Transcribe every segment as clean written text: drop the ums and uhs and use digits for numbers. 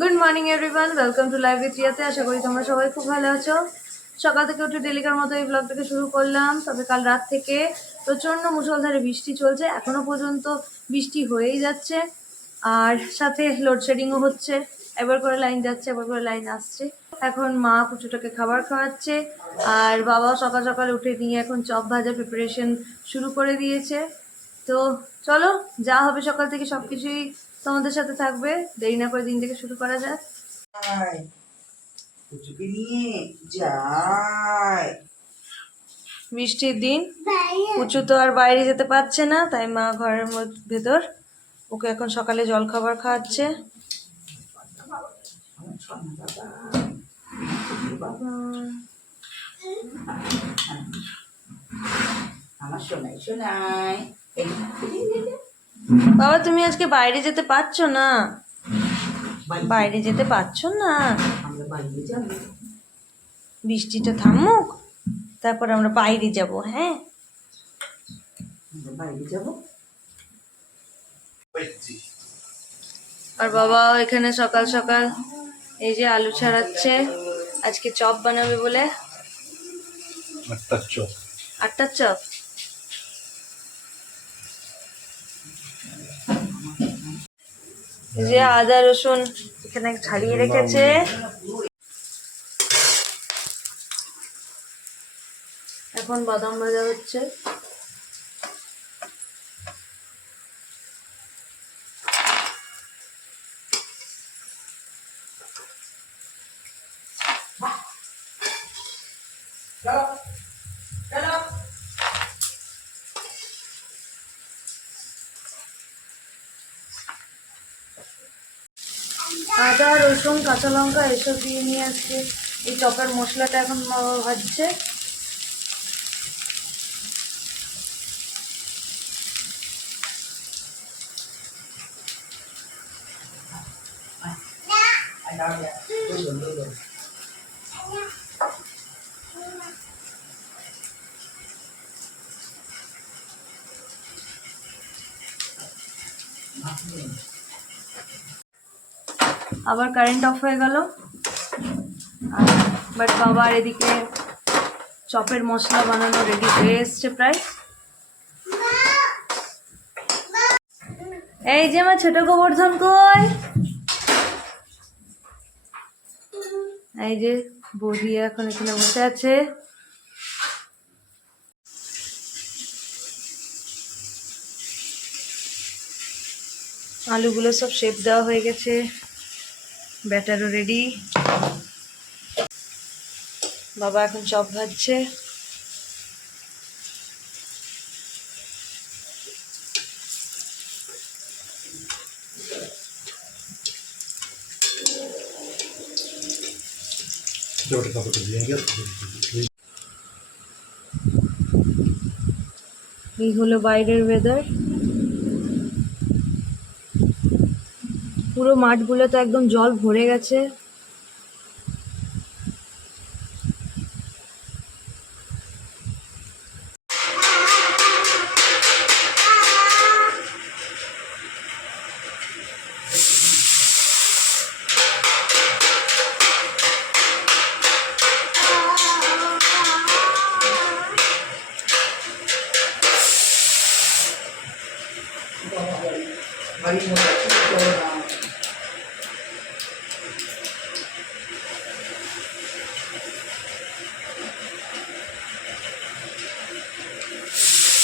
Good morning everyone, welcome to live with রিয়াতে। আশা করি তোমরা সবাই খুব ভালো আছো। সকাল থেকে উঠে ডেলিকার মতো এই ব্লগটাকে শুরু করলাম। তবে কাল রাত থেকে প্রচণ্ড মুষলধারে বৃষ্টি চলছে, এখনো পর্যন্ত বৃষ্টি হয়েই যাচ্ছে। আর সাথে লোডশেডিংও হচ্ছে, এবার করে লাইন যাচ্ছে, এবার করে লাইন আসছে। এখন মা পুচুটাকে খাবার খাওয়াচ্ছে, আর বাবা সকাল সকাল উঠে নিয়ে এখন চপ ভাজা প্রিপারেশন শুরু করে দিয়েছে। তো চলো, যা হবে সকাল থেকে সব কিছুই তোমাদের সাথে থাকবে। দেরি না করে দিনটাকে শুরু করা যাক। বৃষ্টির দিন, পুচু তো আর বাইরে যেতে পারছে না, তাই মা ঘরের ভেতর ওকে এখন সকালে জল খাবার খাওয়াচ্ছে। বাবা, তুমি আজকে বাইরে যেতে পারছো না? বাইরে যেতে পারছো না? বৃষ্টিটা থামুক, তারপর আমরা বাইরে যাব। হ্যাঁ, বাইরে যাব। আর বাবা এখানে সকাল সকাল এই যে আলু ছাড়াচ্ছে, আজকে চপ বানাবে বলে। আটটার চপ। এই যে আদা রসুন এখানে ছাড়িয়ে রেখেছে। এখন বাদাম ভাজা হচ্ছে। আদা রসুন কাঁচা লঙ্কা এসব দিয়ে নিয়ে আজকে এই চপের মশলাটা এখন ভাজছে। আবার কারেন্ট অফ হয়ে গেল, বাট বাবার এদিকে চপের মশলা বানানো রেডি হয়ে এসছে প্রায়। এই যে আমার ছোট গোবর্ধন কই, এই যে বৌদি এখন এখানে বসে আছে। আলুগুলো সব শেপ দেওয়া হয়ে গেছে, ব্যাটারও রেডি। বাবা এখন চপ ভাজছে। এই হলো বাইরের ওয়েদার। পুরো মাঠগুলো তো একদম জল ভরে গেছে।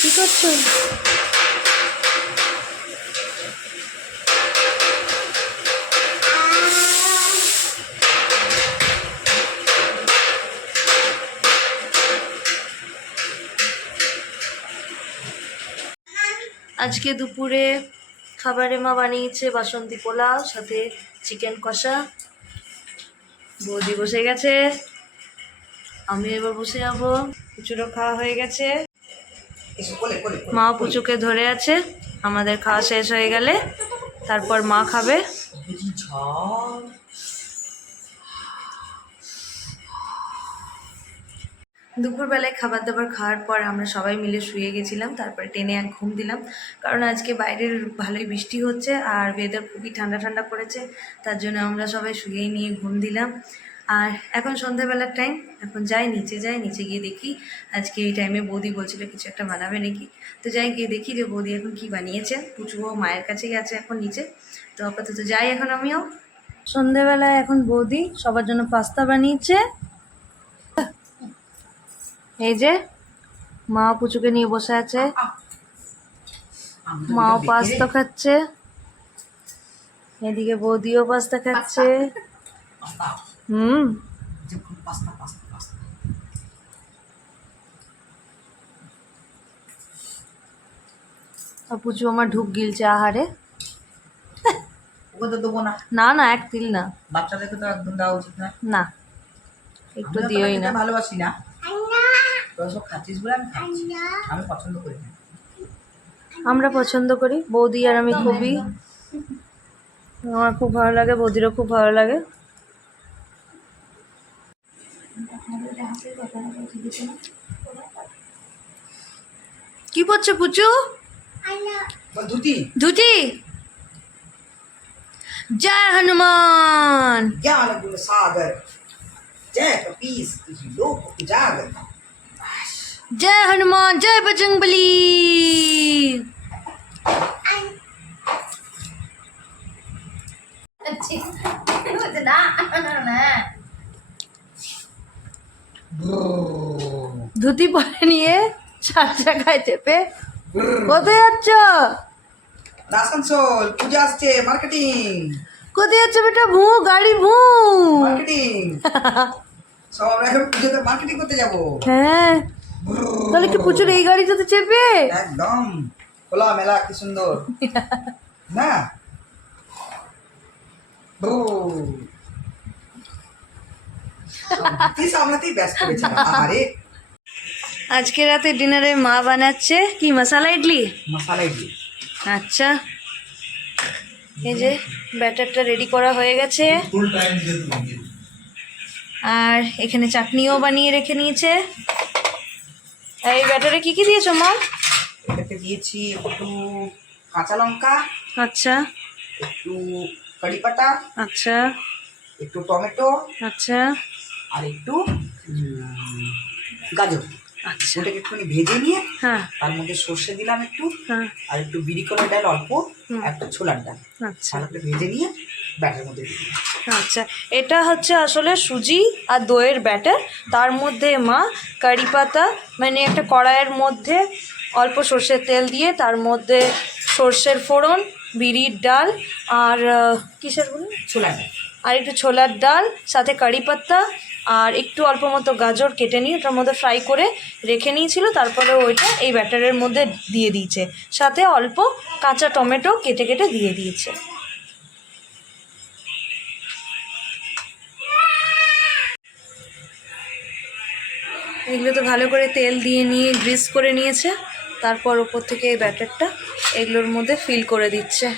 কি করছো? আজকে দুপুরে খাবারে মা বানিয়েছে বাসন্তী পোলাও, সাথে চিকেন কষা। বৌদি বসে গেছে, আমি এবার বসে যাবো। পুচুরও খাওয়া হয়ে গেছে, মা পুচুকে ধরে আছে। আমাদের খাওয়া শেষ হয়ে গেলে তারপর মা খাবে। দুপুরবেলায় খাবার দাবার খাওয়ার পর আমরা সবাই মিলে শুয়ে গেছিলাম, তারপরে টেনে এক ঘুম দিলাম। কারণ আজকে বাইরের ভালোই বৃষ্টি হচ্ছে আর ওয়েদার খুবই ঠান্ডা ঠান্ডা পড়েছে, তার জন্য আমরা সবাই শুয়েই নিয়ে ঘুম দিলাম। আর এখন সন্ধ্যাবেলার টাইম, এখন নিচে গিয়ে দেখি আজকে এই টাইমে বৌদি বলছিল কিছু একটা বানাবে নাকি। তো যাই গিয়ে দেখি যে বৌদি এখন কি বানিয়েছে। পুচুও মায়ের কাছেই আছে এখন নিচে। তো আপাতত যাই এখন আমিও। সন্ধ্যাবেলায় এখন বৌদি সবার জন্য পাস্তা বানিয়েছে। এই যে মা পুচুকে নিয়ে বসে আছে, মাও পাস্তা খাচ্ছে, এদিকে বৌদিও পাস্তা খাচ্ছে। আর পুচু আমার ঢুক গিলছে আহারে। না না, এক তিল না। বাচ্চাদেরকে তো একদম দেওয়া উচিত না। না, একটু দিওই না। ভালোবাসি না, তোরা সব খাচ্ছিস বলে আমি খাচ্ছি। আমি পছন্দ করি না। আমরা পছন্দ করি, বৌদি আর আমি খুবই। আমার খুব ভালো লাগে, বৌদিরও খুব ভালো লাগে। কি পড়ছে পুচু? ধুতি। জয় হনুমান, जय हनुमान, जय बजरंगबली। ধুতি পরে নিয়ে চার চাকায় চেপে কোথায় যাচ্ছ? আসানসোল পূজা আসছে, মার্কেটিং। কোথায় যাচ্ছ বেটা? গাড়ি মার্কেটিং। সব আমরা এখন পুজোতে মার্কেটিং করতে যাবো। হ্যাঁ, তাহলে কি প্রচুর এই গাড়িটাতে চেপে? একদম খোলা মেলা, কি সুন্দর না? সামলাতেই ব্যস্ত হয়েছিলাম। আরে আজকে রাতে ডিনারে মা বানাচ্ছে কি? মশলা ইডলি। আচ্ছা, এই যে ব্যাটারটা রেডি করা হয়ে গেছে, আর এখানে চাটনিও বানিয়ে রেখে নিয়েছে। এই ব্যাটারে কি কি দিয়েছো মা? এটাতে দিয়েছি একটু কাঁচা লঙ্কা, আচ্ছা, একটু কারি পাতা, আচ্ছা, একটু টমেটো, আচ্ছা, আর একটু গাজর। আচ্ছা, ওটাকে একটুখানি ভেজে নিয়ে হ্যাঁ, তার মধ্যে সর্ষে দিলাম একটু, হ্যাঁ, আর একটু বিরি কলার ডাল অল্প, একটা ছোলার ডাল, আচ্ছা, ভালো করে ভেজে নিয়ে ব্যাটার মধ্যে দিয়ে দিলাম। আচ্ছা। এটা হচ্ছে আসলে সুজি আর দইয়ের ব্যাটার। তার মধ্যে মা কারি পাতা, মানে একটা কড়াইয়ের মধ্যে অল্প সর্ষের তেল দিয়ে তার মধ্যে সর্ষের ফোড়ন, বিরির ডাল আর কিসের বলুন, ছোলার ডাল, আর একটু ছোলার ডাল, সাথে কারি পাতা আর একটু অল্প মতো গাজর কেটে নিয়ে ওটার মধ্যে ফ্রাই করে রেখে নিয়েছিল। তারপরে ওইটা এই ব্যাটারের মধ্যে দিয়ে দিয়েছে, সাথে অল্প কাঁচা টমেটো কেটে কেটে দিয়ে দিয়েছে। এগুলো তো ভালো করে তেল দিয়ে নিয়ে গ্রিস করে নিয়েছে, তারপর ওপর থেকে এই ব্যাটারটা এগুলোর মধ্যে ফিল করে দিচ্ছে।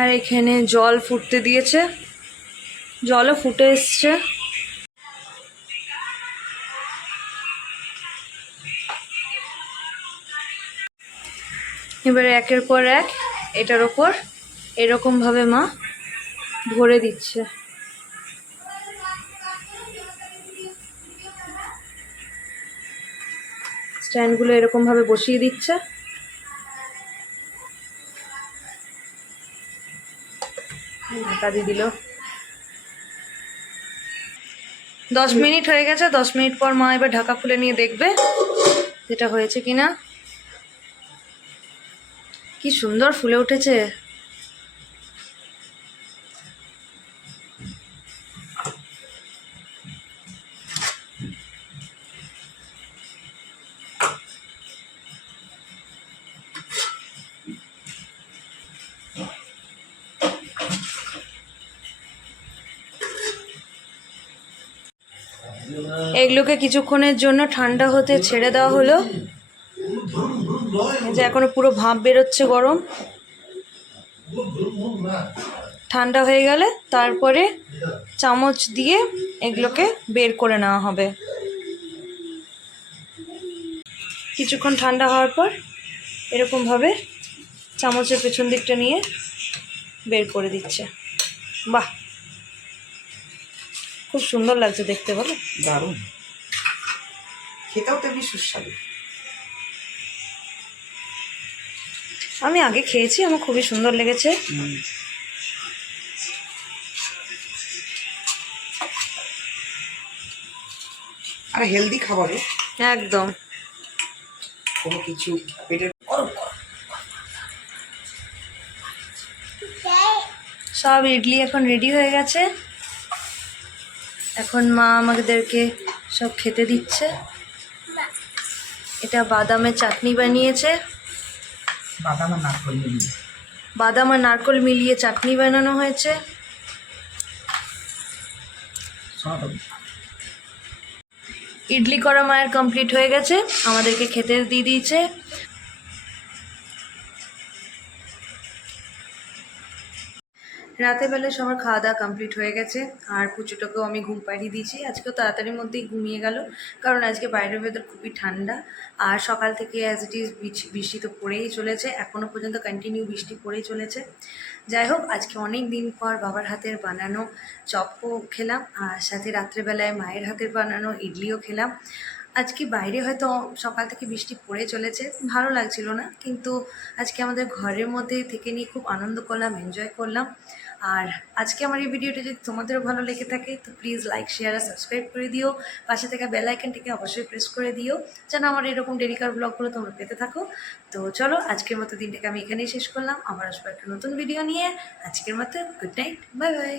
আর এখানে জল ফুটতে দিয়েছে, জলও ফুটে এসছে। এবারে একের পর এক এটার ওপর এরকমভাবে মা ভরে দিচ্ছে। স্ট্যান্ডগুলো এরকমভাবে বসিয়ে দিচ্ছে। ঢাকা দিয়ে দিল। 10 মিনিট হয়ে গেছে। 10 মিনিট পর মা এবার ঢাকা খুলে নিয়ে দেখবে যেটা হয়েছে কিনা। কি সুন্দর ফুলে উঠেছে। এগুলোকে কিছুক্ষণের জন্য ঠান্ডা হতে ছেড়ে দেওয়া হলো। এই যে এখনো পুরো ভাপ বেরোচ্ছে গরম। ঠান্ডা হয়ে গেলে তারপরে চামচ দিয়ে এগুলোকে বের করে নেওয়া হবে। কিছুক্ষণ ঠান্ডা হওয়ার পর এরকমভাবে চামচের পেছন দিকটা নিয়ে বের করে দিচ্ছে। বাহ, খুব সুন্দর লাগছে দেখতে, বলো? দারুণ, খেতেও তেমনি সুস্বাদু। আমি আগে খেয়েছি, আমার খুবই সুন্দর লেগেছে। আর হেলদি খাবারও একদম। কোনো কিছু পেটের সব ইডলি এখন রেডি হয়ে গেছে। এখন মা আমাদেরকে সব খেতে দিচ্ছে। এটা বাদামের চাটনি বানিয়েছে, বাদাম আর নারকেল মিলিয়ে। বাদাম আর নারকেল মিলিয়ে চাটনি বানানো হয়েছে। ইডলি করা মায়ের কমপ্লিট হয়ে গেছে, আমাদেরকে খেতে দিয়ে দিয়েছে। রাতের বেলায় সবার খাওয়া দাওয়া কমপ্লিট হয়ে গেছে, আর পুচুটাকেও আমি ঘুম পাড়িয়ে দিয়েছি। আজকেও তাড়াতাড়ির মধ্যেই ঘুমিয়ে গেল, কারণ আজকে বাইরের ওয়েদার খুবই ঠান্ডা। আর সকাল থেকে অ্যাজ ইট ইজ বৃষ্টি তো পড়েই চলেছে, এখনও পর্যন্ত কন্টিনিউ বৃষ্টি পড়েই চলেছে। যাই হোক, আজকে অনেক দিন পর বাবার হাতের বানানো চপও খেলাম, আর সাথে রাত্রেবেলায় মায়ের হাতের বানানো ইডলিও খেলাম। আজকে বাইরে হয়তো সকাল থেকে বৃষ্টি পড়ে চলেছে, ভালো লাগছিল না, কিন্তু আজকে আমাদের ঘরের মধ্যে থেকে নিয়ে খুব আনন্দ করলাম, এনজয় করলাম। আর আজকে আমার এই ভিডিওটা যদি তোমাদেরও ভালো লেগে থাকে তো প্লিজ লাইক, শেয়ার আর সাবস্ক্রাইব করে দিও। পাশে থাকা বেল আইকনটিকে অবশ্যই প্রেস করে দিও, যেন আমার এরকম ডেলিকার ব্লগগুলো তোমরা পেতে থাকো। তো চলো, আজকের মতো দিনটাকে আমি এখানেই শেষ করলাম। আবার আসবো একটা নতুন ভিডিও নিয়ে। আজকের মতো গুড নাইট, বাই বাই।